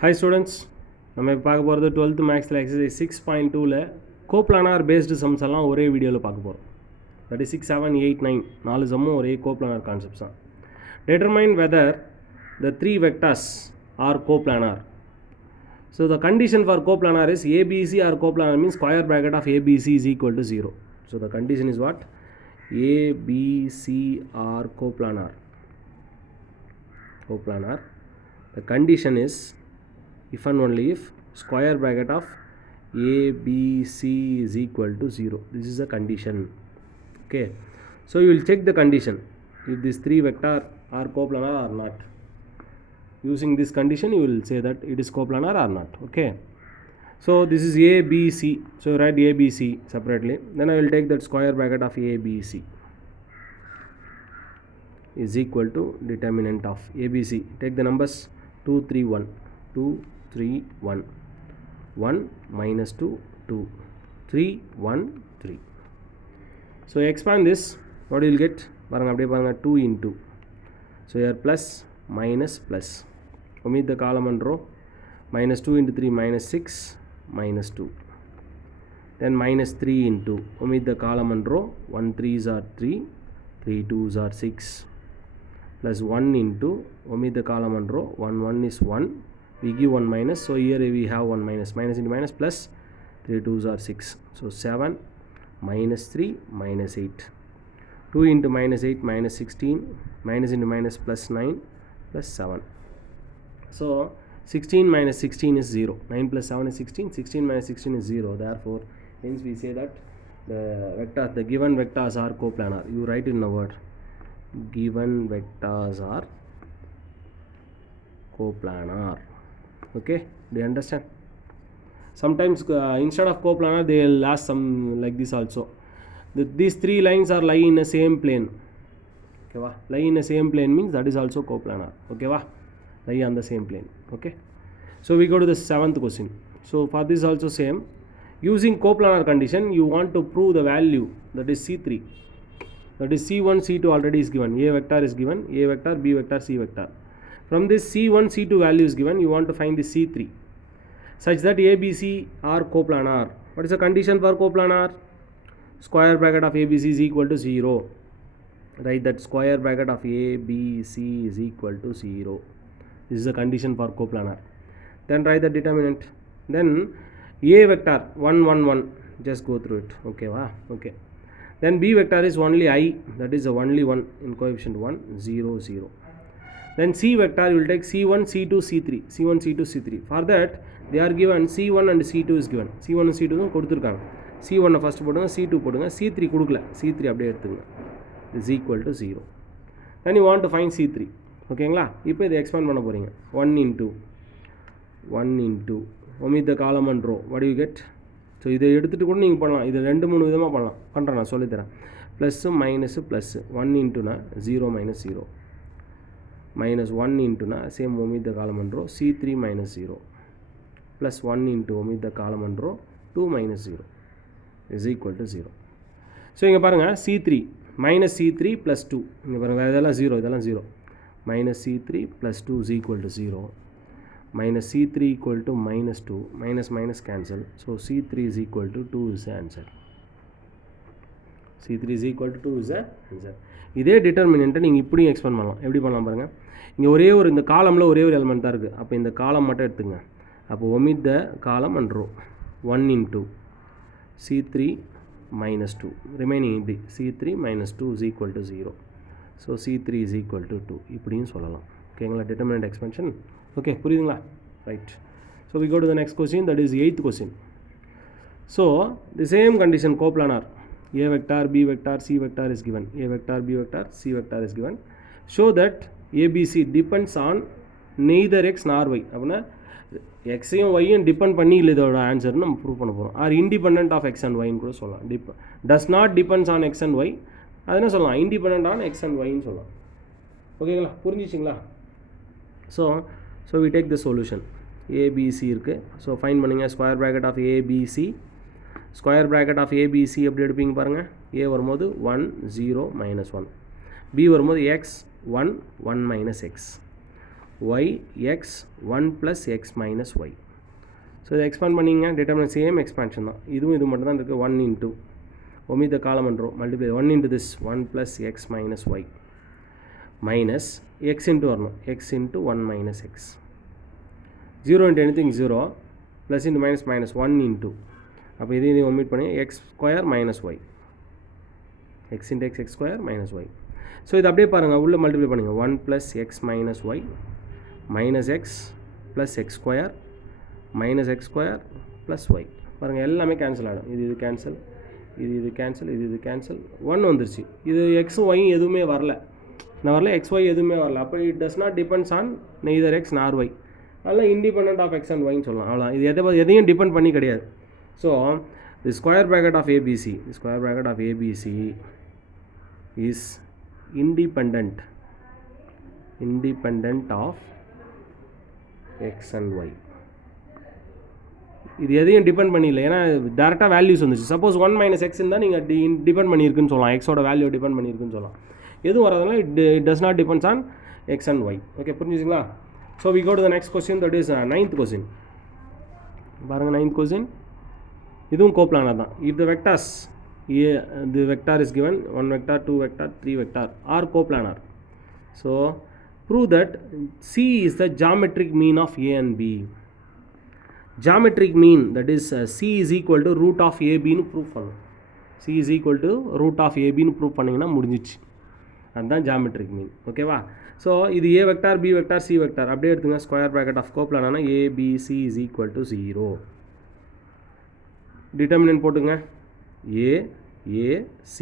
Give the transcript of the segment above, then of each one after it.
Hi students, நம்ம இப்போ பார்க்க போகிறது 12th மேக்ஸில் எக்ஸசைஸ் 6.2ல கோப்ளானார் பேஸ்டு சம்ஸ் எல்லாம் ஒரே வீடியோவில் பார்க்க போகிறோம். தட் இஸ் 6, 7, 8, 9 நாலு சம்மும் ஒரே கோப்ளானார் கான்செப்ட்ஸ் தான். Determine whether the three vectors are coplanar. So the condition for coplanar is ABC are coplanar means square bracket of ABC is equal to 0. So the condition is what? ABC are coplanar. Coplanar. The condition is if and only if square bracket of ABC is equal to 0. This is a condition. Okay, so you will check the condition if these three vector are coplanar or not. Using this condition you will say that it is coplanar or not. Okay, so this is ABC, so you write ABC separately, then I will take that square bracket of ABC is equal to determinant of ABC. Take the numbers 2, 3, 1, 2, 3, 1, 1 minus 2, 2, 3, 1, 3. So expand this, what you will get? பாருங்க அப்படியே பாருங்க 2 into, so here plus minus plus, omit the column and row, minus 2 into 3 minus 6 minus 2, then minus 3 into, omit the column and row, 1 3s are 3, 3 2s are 6, plus 1 into, omit the column and row, 1 1 is 1, we give 1 minus, so here we have 1 minus, minus into minus plus, 3 2s are 6, so 7 minus 3 minus 8, 2 into minus 8 minus 16, minus into minus plus 9 plus 7, so 16 minus 16 is 0, 9 plus 7 is 16, 16 minus 16 is 0, therefore hence we say that the given vectors are coplanar. You write in a word, given vectors are coplanar. Okay, do you understand? Sometimes instead of coplanar they will ask some like this also. These three lines are lie in the same plane. Okay va? Lie in the same plane means that is also coplanar. Okay va? Lie on the same plane. Okay, so we go to the 7th question. So for this also same, using coplanar condition you want to prove the value, that is C3, that is C1 C2 already is given, A vector is given, A vector, B vector, C vector. From this C1 C2 value is given, you want to find the C3 such that ABC are coplanar. What is the condition for coplanar? Square bracket of ABC is equal to 0. Write that square bracket of ABC is equal to 0. This is the condition for coplanar. Then write the determinant. Then A vector 1 1 1, just go through it. Okay va? Okay, then B vector is only I, that is only 1 in coefficient 1 0 0. Then C vector you will take C1 C2 C3, C1 C2 C3. For that they are given C1 and C2 is given, C1 and C2 தான் கொடுத்துருக்காங்க. C1 first போடுங்க, C2 போடுங்க, C3 கொடுக்கல, C3 அப்படியே எடுத்துங்க, is equal to 0. then you want to find C3. ஓகேங்களா? இப்போ இதை எக்ஸ்பேண்ட் பண்ண போகிறீங்க, 1 into omit the column and row, what do you get? So இதை எடுத்துகிட்டு கூட நீங்கள் பண்ணலாம், இதை 2-3 விதமாக பண்ணலாம், பண்ணுறேன் நான் சொல்லித்தரேன். ப்ளஸ்ஸு மைனஸு ப்ளஸ்ஸு, 1 இன்ட்டுனா 0 minus 0, minus 1 இன்ட்டுனா same omit the column and row, C3 minus 0, plus 1 into omit the column and row, 2 minus 0 is equal to 0. So இங்கே பாருங்கள் C3 minus C3 plus 2, இங்கே பாருங்கள் இதெல்லாம் 0, இதெல்லாம் 0, minus C3 plus 2 is equal to 0, minus C3 equal to minus 2, minus minus cancel, so C3 is equal to 2 is the answer. C3 is equal to 2 is the answer. இதே டிட்டர்மினண்ட்டை நீங்கள் இப்படியும் expand பண்ணலாம். எப்படி பண்ணலாம் பாருங்கள், இங்கே ஒரே ஒரு இந்த காலமில் ஒரே ஒரு எலிமெண்ட் தான் இருக்குது, அப்போ இந்த காலம் மட்டும் எடுத்துங்க, அப்போ omit the column and row, 1 into C3 minus 2, remaining இப்படி C3 minus 2 is equal to 0, so C3 is equal to 2, இப்படியும் சொல்லலாம். ஓகேங்களா? டிட்டர்மினண்ட் எக்ஸ்பென்ஷன். ஓகே, புரியுதுங்களா? Right. So we go to the next question, that is 8th question. So the same condition coplanar, A vector, B vector, C vector is given, A vector, B vector, C vector is given. Show that ABC depends on neither x nor y. அப்படின்னா எக்ஸையும் ஒய்யும் depend பண்ணி இல்லை இதோட ஆன்சர்னு நம்ம prove பண்ண போகிறோம். Or independent of X and ஒய்ன்னு கூட சொல்லலாம். Does not depends on x and y, அதனால் சொல்லலாம் இண்டிபெண்ட் ஆன் எக்ஸ் அண்ட் ஒய்ன்னு சொல்லலாம். ஓகேங்களா? புரிஞ்சிச்சிங்களா? So we take the solution. ABC இருக்குது, ஸோ ஃபைன் பண்ணுங்கள் square bracket of ABC, square bracket of ABC எப்படி எடுப்பீங்க பாருங்கள், A வரும்போது 1 0 minus 1, B வரும்போது x 1 1 minus x, y x 1 plus x minus y. So இதை எக்ஸ்பேண்ட் பண்ணிங்க, டிட்டர்மினன்ட் சேம் எக்ஸ்பேன்ஷன் தான். இது மட்டும் தான் இருக்குது. 1 into omit the column and row, multiply 1 into this 1 plus x minus y minus x into வரணும், x into 1 minus x. 0 into anything 0, plus into minus minus 1 into, அப்போ இதையும் omit பண்ணி x square minus y, x into x square minus y. So இது அப்படியே பாருங்கள், உள்ளே multiply பண்ணுங்கள். 1 plus x minus y minus x plus x square minus x square plus y. பாருங்கள் எல்லாமே கேன்சல் ஆகிடும். இது கேன்சல், இது கேன்சல், இது கேன்சல், 1 வந்துருச்சு. இது எக்ஸும் ஒய் எதுவுமே வரல, எக்ஸ் ஒய் எதுவுமே வரல. அப்போ it does not depends on neither X nor Y. அதெல்லாம் இண்டிபெண்ட் ஆஃப் எக்ஸ் அண்ட் ஒய்ன்னு சொல்லலாம். அவ்வளோ, இது எதையும் டிபெண்ட் பண்ணி கிடையாது. So the square bracket of ABC is independent of x and y. இது எதையும் டிபெண்ட் பண்ணிஇல்லை, ஏன்னா டேரெக்டாக வேல்யூஸ் வந்துச்சு. சப்போஸ் 1 மைனஸ் எக்ஸ் இருந்தால் நீங்கள் டிபெண்ட் பண்ணியிருக்குன்னு சொல்லலாம், எக்ஸோட வேல்யூ டிபெண்ட் பண்ணியிருக்குன்னு சொல்லலாம். எதுவும் வரதுனால it does not depends on x and y. Okay, புரிஞ்சுங்களா? So we go to the next question, that is 9th question. பாருங்கள் 9th கொஸ்டின், இதுவும் கோப்ளானர் தான். If the vectors the vector is given 1 vector, 2 vector, 3 vector are coplanar. So prove that C is the geometric mean of A and B. Geometric mean, that is C is equal to root of AB னு prove பண்ணணும். C is equal to root of AB னு prove பண்ணிங்கன்னா முடிஞ்சிச்சு. அதுதான் geometric mean. ஓகேவா? So இது A vector, B vector, C vector அப்படியே எடுத்துங்க. Square bracket of coplanar ABC is equal to 0. Determinant போட்டுங்க. A C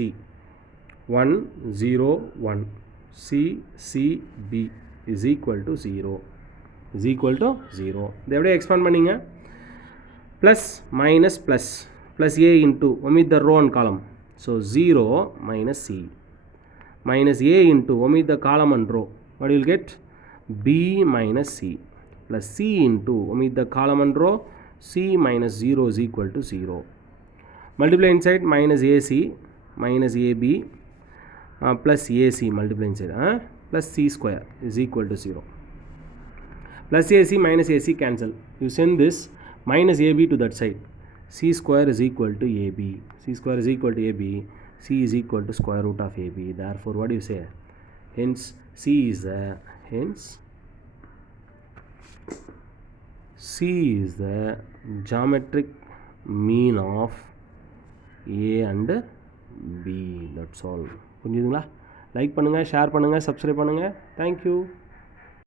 1 0 1 C B is equal to 0 is equal to 0. இதை அப்படியே எக்ஸ்பேண்ட் பண்ணிங்க. Plus minus plus A into omit the row and column, so 0 minus C minus A into omit the column and row, what you will get? B minus C plus C into omit the column and row, C minus 0 is equal to 0. Multiply inside, minus AC minus AB plus AC, multiply inside, plus C square is equal to 0. Plus AC minus AC cancel. You send this minus AB to that side. C square is equal to AB. C square is equal to AB. C is equal to square root of AB. Therefore, what do you say? Hence, C is the geometric mean of A and B. That's all. புரிஞ்சுதுங்களா? Like பண்ணுங்கள், share பண்ணுங்கள், subscribe பண்ணுங்கள். Thank you.